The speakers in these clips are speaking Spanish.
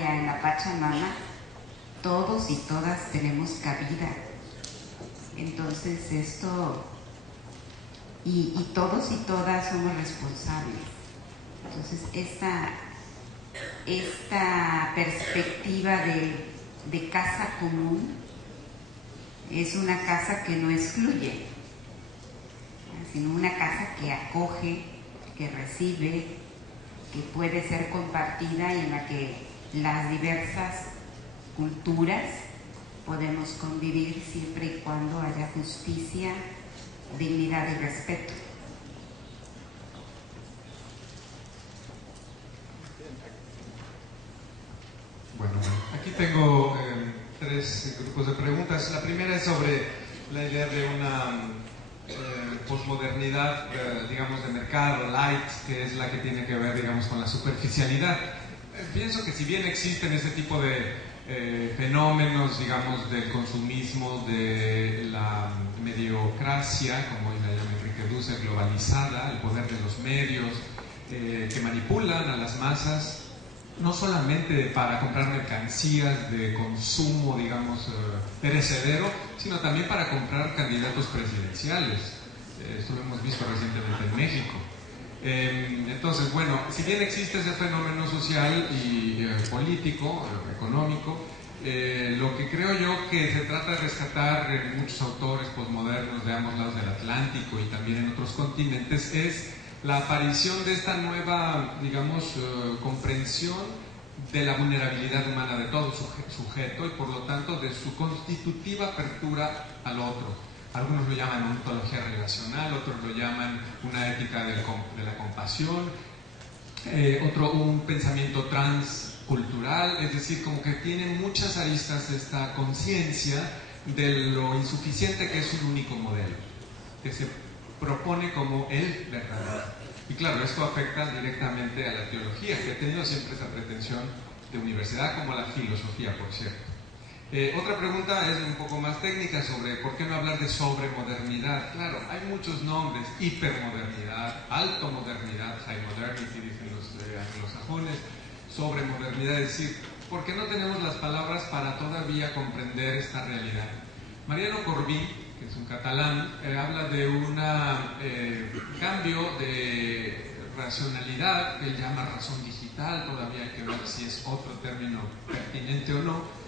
en la Pachamama, todos y todas tenemos cabida. Entonces esto, y todos y todas somos responsables. Entonces esta perspectiva de casa común es una casa que no excluye, sino una casa que acoge, que recibe, que puede ser compartida y en la que las diversas culturas podemos convivir siempre y cuando haya justicia, dignidad y respeto. Bueno, aquí tengo tres grupos de preguntas. La primera es sobre la idea de una posmodernidad, digamos, de mercado, light, que es la que tiene que ver, digamos, con la superficialidad. Pienso que si bien existen ese tipo de fenómenos, digamos, del consumismo, de la mediocracia, como la llama Enrique Dussel, globalizada, el poder de los medios, que manipulan a las masas, no solamente para comprar mercancías de consumo, digamos, perecedero, sino también para comprar candidatos presidenciales. Esto lo hemos visto recientemente en México. Entonces, bueno, si bien existe ese fenómeno social y político, económico, lo que creo yo que se trata de rescatar en muchos autores posmodernos de ambos lados del Atlántico y también en otros continentes es la aparición de esta nueva, digamos, comprensión de la vulnerabilidad humana de todo sujeto y por lo tanto de su constitutiva apertura al otro. Algunos lo llaman ontología relacional, otros lo llaman una ética de la compasión, un pensamiento transcultural, es decir, como que tiene muchas aristas esta conciencia de lo insuficiente que es un único modelo, que se propone como el verdadero. Y claro, esto afecta directamente a la teología, que ha tenido siempre esa pretensión de universidad, como la filosofía, por cierto. Otra pregunta es un poco más técnica sobre por qué no hablar de sobremodernidad. Claro, hay muchos nombres: hipermodernidad, altomodernidad, high modernity, dicen los anglosajones, sobremodernidad, es decir, ¿por qué no tenemos las palabras para todavía comprender esta realidad? Mariano Corbí, que es un catalán, habla de un cambio de racionalidad que él llama razón digital. Todavía hay que ver si es otro término pertinente o no,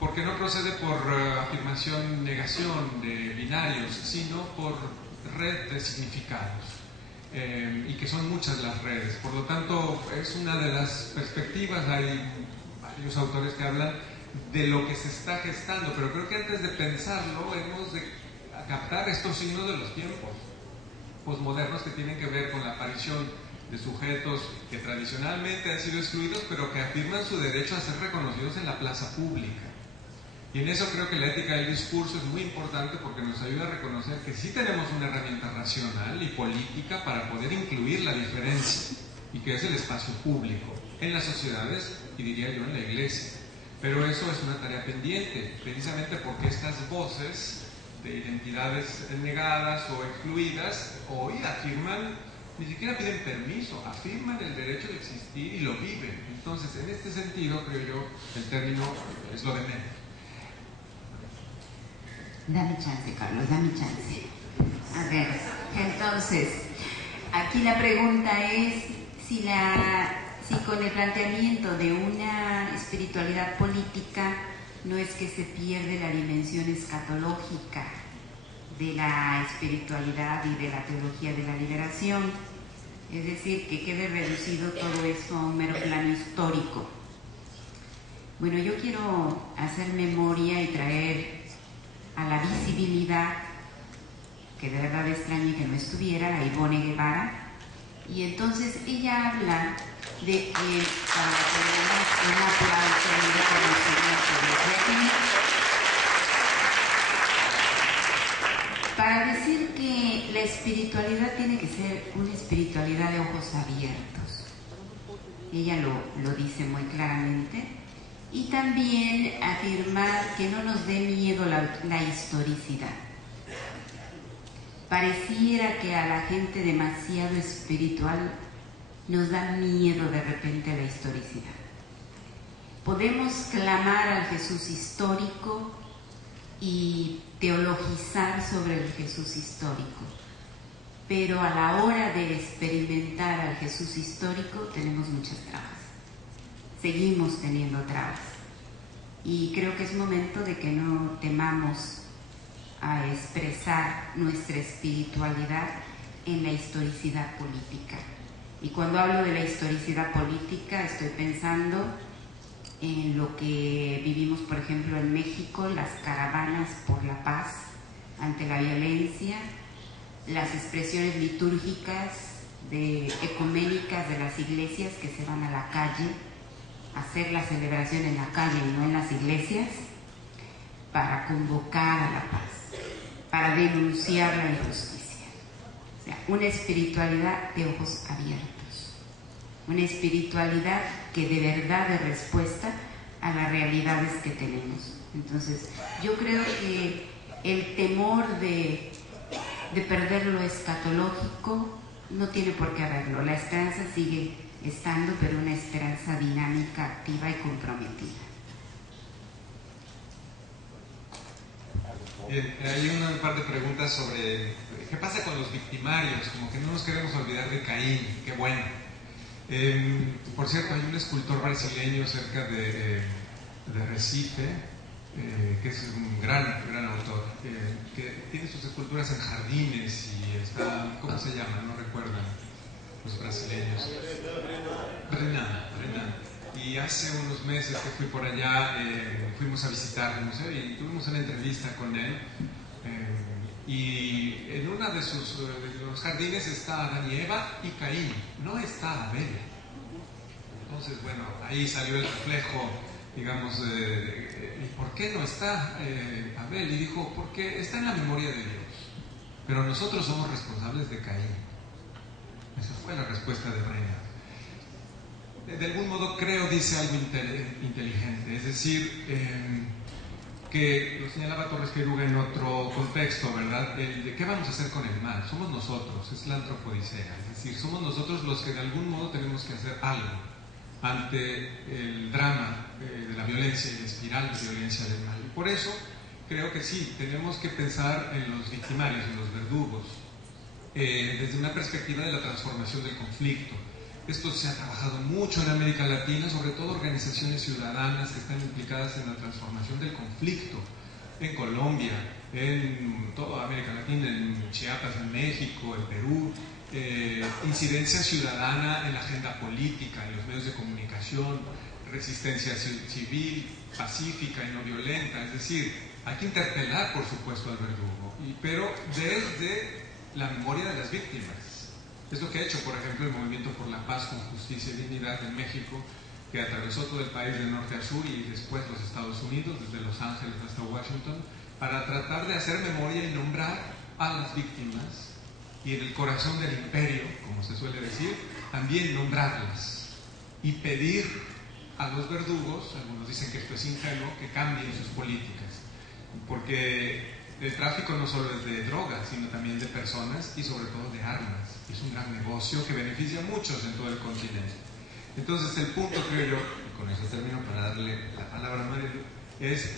porque no procede por afirmación, negación de binarios, sino por red de significados, y que son muchas las redes. Por lo tanto, es una de las perspectivas. Hay varios autores que hablan de lo que se está gestando, pero creo que antes de pensarlo hemos de captar estos signos de los tiempos posmodernos que tienen que ver con la aparición de sujetos que tradicionalmente han sido excluidos, pero que afirman su derecho a ser reconocidos en la plaza pública. Y en eso creo que la ética del discurso es muy importante, porque nos ayuda a reconocer que sí tenemos una herramienta racional y política para poder incluir la diferencia, y que es el espacio público en las sociedades y, diría yo, en la iglesia. Pero eso es una tarea pendiente, precisamente porque estas voces de identidades negadas o excluidas hoy afirman, ni siquiera piden permiso, afirman el derecho de existir y lo viven. Entonces, en este sentido, creo yo, el término es lo de menos. Dame chance, Carlos, dame chance. A ver, entonces, aquí la pregunta es si con el planteamiento de una espiritualidad política no es que se pierde la dimensión escatológica de la espiritualidad y de la teología de la liberación, es decir, que quede reducido todo eso a un mero plano histórico. Bueno, yo quiero hacer memoria y traer a la visibilidad, que de verdad extraña que no estuviera, a Ivonne Guevara, y entonces ella habla de que para que un aplauso y un reconocimiento de para decir que la espiritualidad tiene que ser una espiritualidad de ojos abiertos. Ella lo dice muy claramente. Y también afirmar que no nos dé miedo la historicidad. Pareciera que a la gente demasiado espiritual nos da miedo de repente la historicidad. Podemos clamar al Jesús histórico y teologizar sobre el Jesús histórico, pero a la hora de experimentar al Jesús histórico tenemos muchas trabas, seguimos teniendo trabas, y creo que es momento de que no temamos a expresar nuestra espiritualidad en la historicidad política. Y cuando hablo de la historicidad política estoy pensando en lo que vivimos, por ejemplo, en México, las caravanas por la paz ante la violencia, las expresiones litúrgicas ecuménicas de las iglesias que se van a la calle a hacer la celebración en la calle y no en las iglesias, para convocar a la paz, para denunciar la injusticia. O sea, una espiritualidad de ojos abiertos, una espiritualidad que de verdad dé respuesta a las realidades que tenemos. Entonces, yo creo que el temor de perder lo escatológico no tiene por qué haberlo. La esperanza sigue estando, pero una esperanza dinámica, activa y comprometida. Bien, hay un par de preguntas sobre qué pasa con los victimarios, como que no nos queremos olvidar de Caín, qué bueno. Por cierto, hay un escultor brasileño cerca de Recife, que es un gran autor, que tiene sus esculturas en jardines y está, ¿cómo se llama? No recuerdan los brasileños. Renan. Y hace unos meses que fui por allá, fuimos a visitar el museo y tuvimos una entrevista con él. Y en uno de los jardines está Adán y Eva y Caín, no está Abel. Entonces, bueno, ahí salió el reflejo, digamos, ¿por qué no está Abel? Y dijo, porque está en la memoria de Dios, pero nosotros somos responsables de Caín. Esa fue la respuesta de Reina. De algún modo creo dice algo inteligente, es decir, que lo señalaba Torres Queruga en otro contexto, ¿verdad? De qué vamos a hacer con el mal. Somos nosotros, es la antropodicea, es decir, somos nosotros los que de algún modo tenemos que hacer algo ante el drama de la violencia y la espiral de violencia del mal. Y por eso creo que sí, tenemos que pensar en los victimarios, en los verdugos, desde una perspectiva de la transformación del conflicto. Esto se ha trabajado mucho en América Latina, sobre todo organizaciones ciudadanas que están implicadas en la transformación del conflicto, en Colombia, en toda América Latina, en Chiapas, en México, en Perú, incidencia ciudadana en la agenda política, en los medios de comunicación, resistencia civil, pacífica y no violenta. Es decir, hay que interpelar, por supuesto, al verdugo, pero desde la memoria de las víctimas. Es lo que ha hecho, por ejemplo, el Movimiento por la Paz con Justicia y Dignidad en México, que atravesó todo el país de norte a sur y después los Estados Unidos, desde Los Ángeles hasta Washington, para tratar de hacer memoria y nombrar a las víctimas, y en el corazón del imperio, como se suele decir, también nombrarlas y pedir a los verdugos, algunos dicen que esto es ingenuo, que cambien sus políticas, porque el tráfico no solo es de drogas, sino también de personas y sobre todo de armas. Es un gran negocio que beneficia a muchos en todo el continente. Entonces el punto, creo yo, y con eso termino para darle la palabra a Marilu, es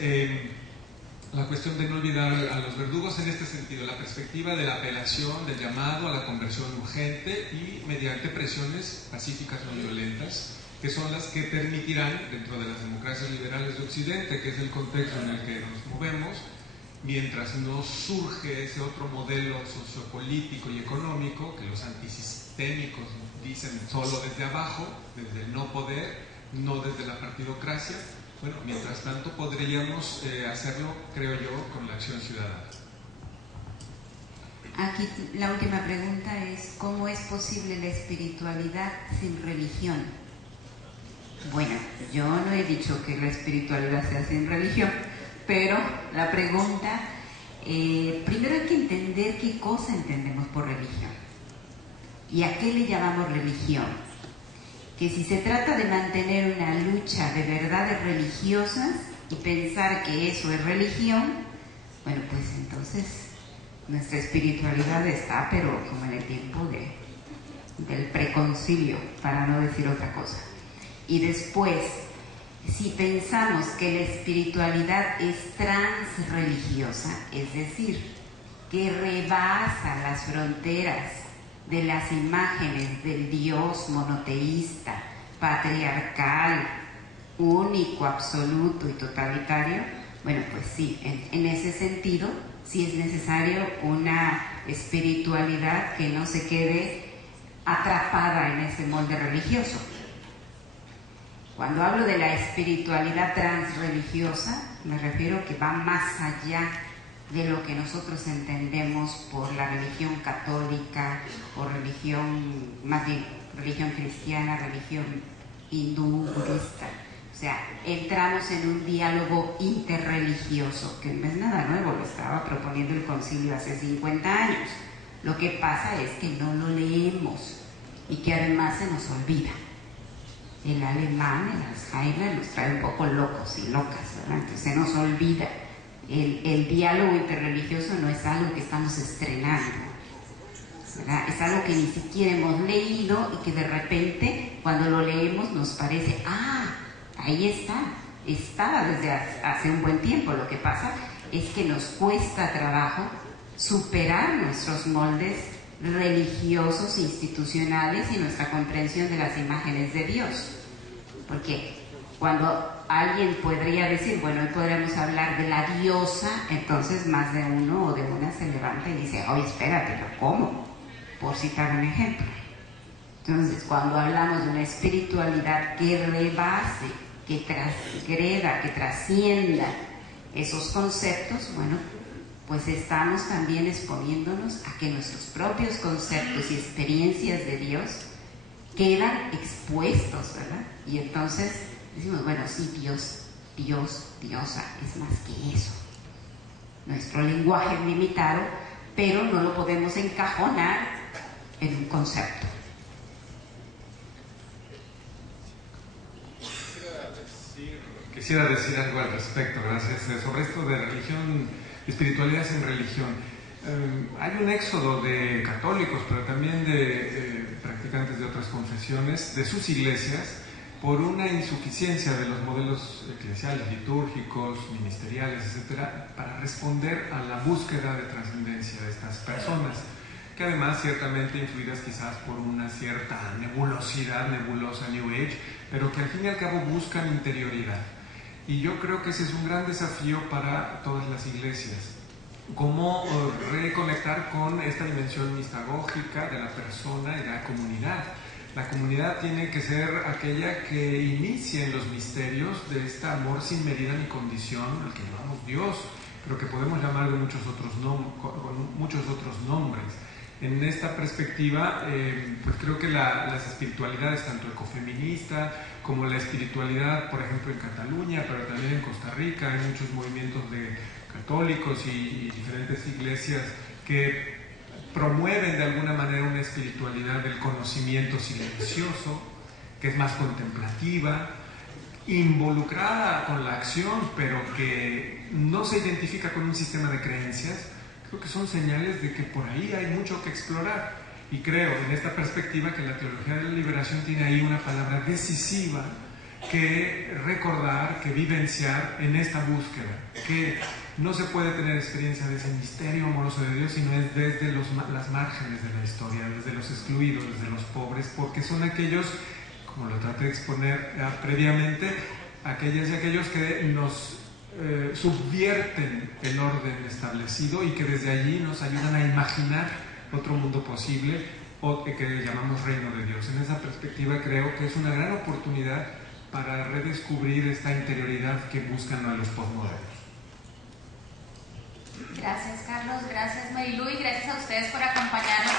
la cuestión de no olvidar a los verdugos en este sentido, la perspectiva de la apelación, del llamado a la conversión urgente y mediante presiones pacíficas no violentas, que son las que permitirán, dentro de las democracias liberales de Occidente, que es el contexto en el que nos movemos, mientras no surge ese otro modelo sociopolítico y económico que los antisistémicos dicen solo desde abajo, desde el no poder, no desde la partidocracia. Bueno, mientras tanto podríamos hacerlo, creo yo, con la acción ciudadana. Aquí la última pregunta es: ¿cómo es posible la espiritualidad sin religión? Bueno, yo no he dicho que la espiritualidad sea sin religión, pero la pregunta, primero hay que entender qué cosa entendemos por religión y a qué le llamamos religión. Que si se trata de mantener una lucha de verdades religiosas y pensar que eso es religión, bueno, pues entonces nuestra espiritualidad está, pero como en el tiempo del preconcilio, para no decir otra cosa. Y después, si pensamos que la espiritualidad es transreligiosa, es decir, que rebasa las fronteras de las imágenes del Dios monoteísta, patriarcal, único, absoluto y totalitario, bueno, pues sí, en ese sentido, sí es necesario una espiritualidad que no se quede atrapada en ese molde religioso. Cuando hablo de la espiritualidad transreligiosa, me refiero que va más allá de lo que nosotros entendemos por la religión católica, o religión, más bien, religión cristiana, religión hindú, budista. O sea, entramos en un diálogo interreligioso, que no es nada nuevo, lo estaba proponiendo el concilio hace 50 años. Lo que pasa es que no lo leemos y que además se nos olvida. El alemán, el Alzheimer, nos trae un poco locos y locas, ¿verdad? Entonces se nos olvida. El diálogo interreligioso no es algo que estamos estrenando, ¿verdad? Es algo que ni siquiera hemos leído y que de repente cuando lo leemos nos parece, ahí está, estaba desde hace un buen tiempo. Lo que pasa es que nos cuesta trabajo superar nuestros moldes religiosos, institucionales y nuestra comprensión de las imágenes de Dios. Porque cuando alguien podría decir, bueno, hoy podríamos hablar de la diosa, entonces más de uno o de una se levanta y dice, oye, espérate, ¿pero cómo? Por citar un ejemplo. Entonces, cuando hablamos de una espiritualidad que rebase, que transgreda, que trascienda esos conceptos, bueno, pues estamos también exponiéndonos a que nuestros propios conceptos y experiencias de Dios quedan expuestos, ¿verdad? Y entonces decimos, bueno, sí, Dios, diosa, es más que eso. Nuestro lenguaje es limitado, pero no lo podemos encajonar en un concepto. Quisiera decir algo al respecto, gracias. Sobre esto de religión, espiritualidad sin religión. Hay un éxodo de católicos, pero también de practicantes de otras confesiones, de sus iglesias, por una insuficiencia de los modelos eclesiales, litúrgicos, ministeriales, etcétera, para responder a la búsqueda de trascendencia de estas personas, que además ciertamente influidas quizás por una cierta nebulosa New Age, pero que al fin y al cabo buscan interioridad. Y yo creo que ese es un gran desafío para todas las iglesias. Cómo reconectar con esta dimensión mistagógica de la persona y de la comunidad. La comunidad tiene que ser aquella que inicie en los misterios de este amor sin medida ni condición, al que llamamos Dios, pero que podemos llamar de muchos otros nombres. En esta perspectiva, pues creo que las espiritualidades, tanto ecofeminista como la espiritualidad, por ejemplo, en Cataluña, pero también en Costa Rica, hay muchos movimientos de católicos y diferentes iglesias que promueven de alguna manera una espiritualidad del conocimiento silencioso, que es más contemplativa, involucrada con la acción, pero que no se identifica con un sistema de creencias. Creo que son señales de que por ahí hay mucho que explorar. Y creo, en esta perspectiva, que la teología de la liberación tiene ahí una palabra decisiva que recordar, que vivenciar en esta búsqueda, que no se puede tener experiencia de ese misterio amoroso de Dios, sino es desde las márgenes de la historia, desde los excluidos, desde los pobres, porque son aquellos, como lo traté de exponer previamente, aquellas y aquellos que nos subvierten el orden establecido y que desde allí nos ayudan a imaginar otro mundo posible, o que llamamos reino de Dios. En esa perspectiva creo que es una gran oportunidad para redescubrir esta interioridad que buscan a los posmodernos. Gracias, Carlos, gracias, Marilu, y gracias a ustedes por acompañarnos.